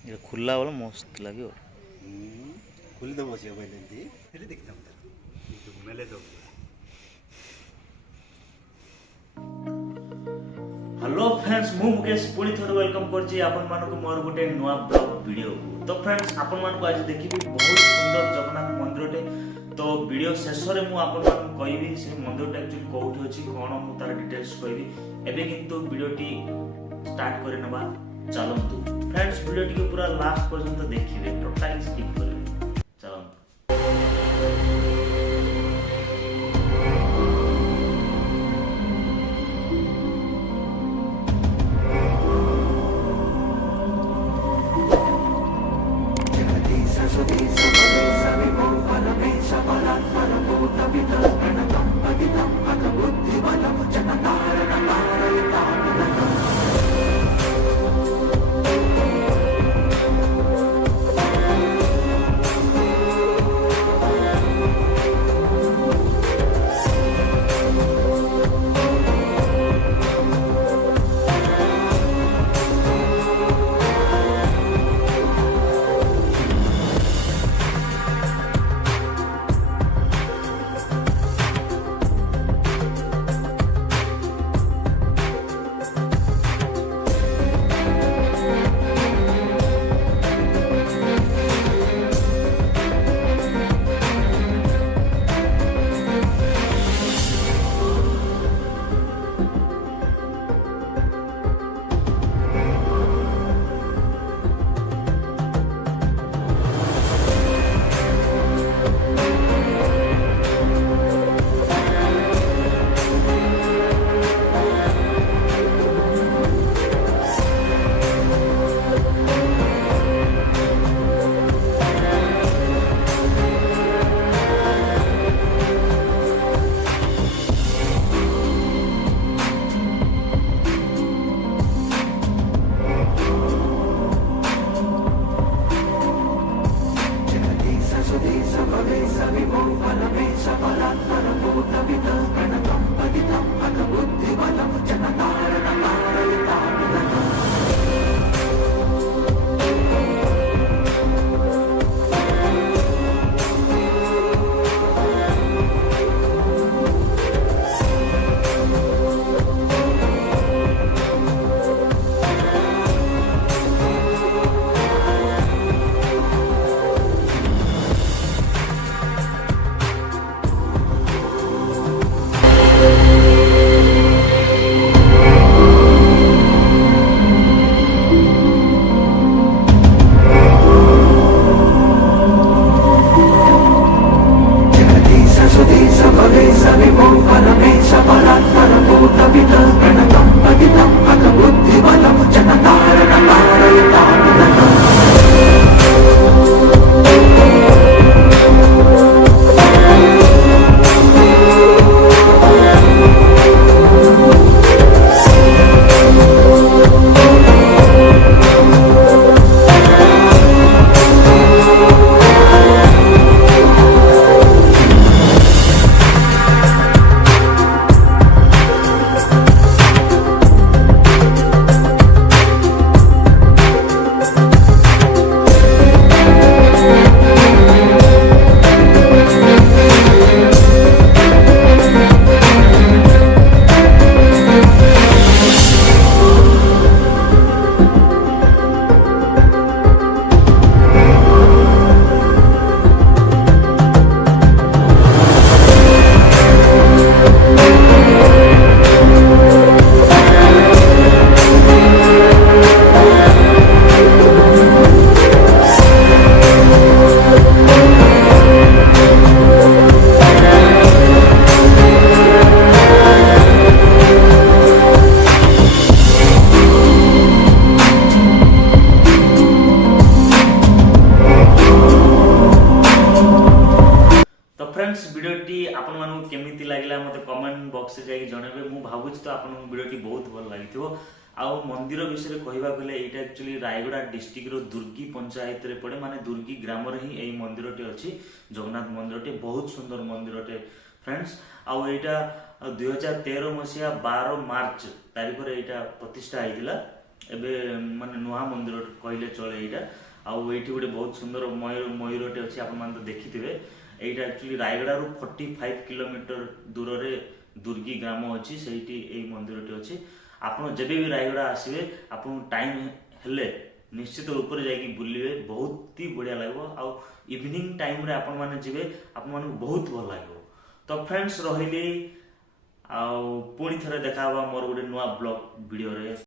ये खुला वाला मस्त लगे। खुली तो बस बैलेंती फिर दिखता हूँ मेले तो हेलो फ्रेंड्स मु मुकेश पुणी थोर वेलकम करछि आपन मानको मोर गोटे नुआ ब्लॉग वीडियो को। तो फ्रेंड्स आपन मानको आज देखिबी बहुत सुंदर जगन्नाथ मंदिरटे। तो वीडियो शेष रे मु आपन मानको कहबी से मंदिरटा एक्चुअली कोठी अछि कोन मु तार डिटेल्स कहबी। एबे किंतु वीडियोटी स्टार्ट करे नबा चलंतु। फ्रेंड्स वीडियोटी के पूरा लास्ट पर्यंत देखिबे, टोटली स्किप करबे। चलंतु। फ्रेंड्स वीडियोटी आपण मानू केमिति लागला मते कमेंट बॉक्स से जाई जणेबे। मु भाबुच तो आपण वीडियोटी बहुत भल लागिथिबो। आ मंदिर विषय कहवा गले एटा एक्चुअली रायगड़ा डिस्ट्रिक्ट रो दुर्गी पंचायत रे पड़े, माने दुर्गी ग्राम रे ही एई मंदिरटे अछि। जगन्नाथ मंदिरटे बहुत सुंदर मंदिरटे फ्रेंड्स। आ एटा 2013 मसिया 12 मार्च तारिख रे एटा प्रतिष्ठा आइतिला। ଏବେ ମାନେ ନୂଆ ମନ୍ଦିର କହିଲେ ଚଳେ ଏଇଟା। ଆଉ ଏଇଠି ଗୋଟେ ବହୁତ ସୁନ୍ଦର ମୟୂରଟେ ଅଛି, ଆପଣମାନେ ତ ଦେଖିଥିବେ। ଏଇଟା ଆକ୍ଚୁଆଲି ରାୟଗଡ଼ାରୁ 45 କିଲୋମିଟର ଦୂରରେ ଦୁର୍ଗୀ ଗ୍ରାମ ଅଛି, ସେଇଠି ଏଇ ମନ୍ଦିରଟି ଅଛି। ଆପଣ ଯେବେ ବି ରାୟଗଡ଼ା ଆସିବେ ଆପଣଙ୍କୁ ଟାଇମ୍ ହେଲେ ନିଶ୍ଚିତ ଉପରେ ଯାଇକି ବୁଲିବେ, ବହୁତ ହି ବଢ଼ିଆ ଲାଗିବ। ଆଉ ଇଭିନିଂ ଟାଇମ୍ରେ ଆପଣମାନେ ଯିବେ, ଆପଣମାନଙ୍କୁ ବହୁତ ଭଲ ଲାଗିବ। ତ ଫ୍ରେଣ୍ଡସ୍ ରହିଲି, ଆଉ ପୁଣି ଥରେ ଦେଖା ହେବା ମୋର ଗୋଟେ ନୂଆ ବ୍ଲଗ୍ ଭିଡ଼ିଓରେ।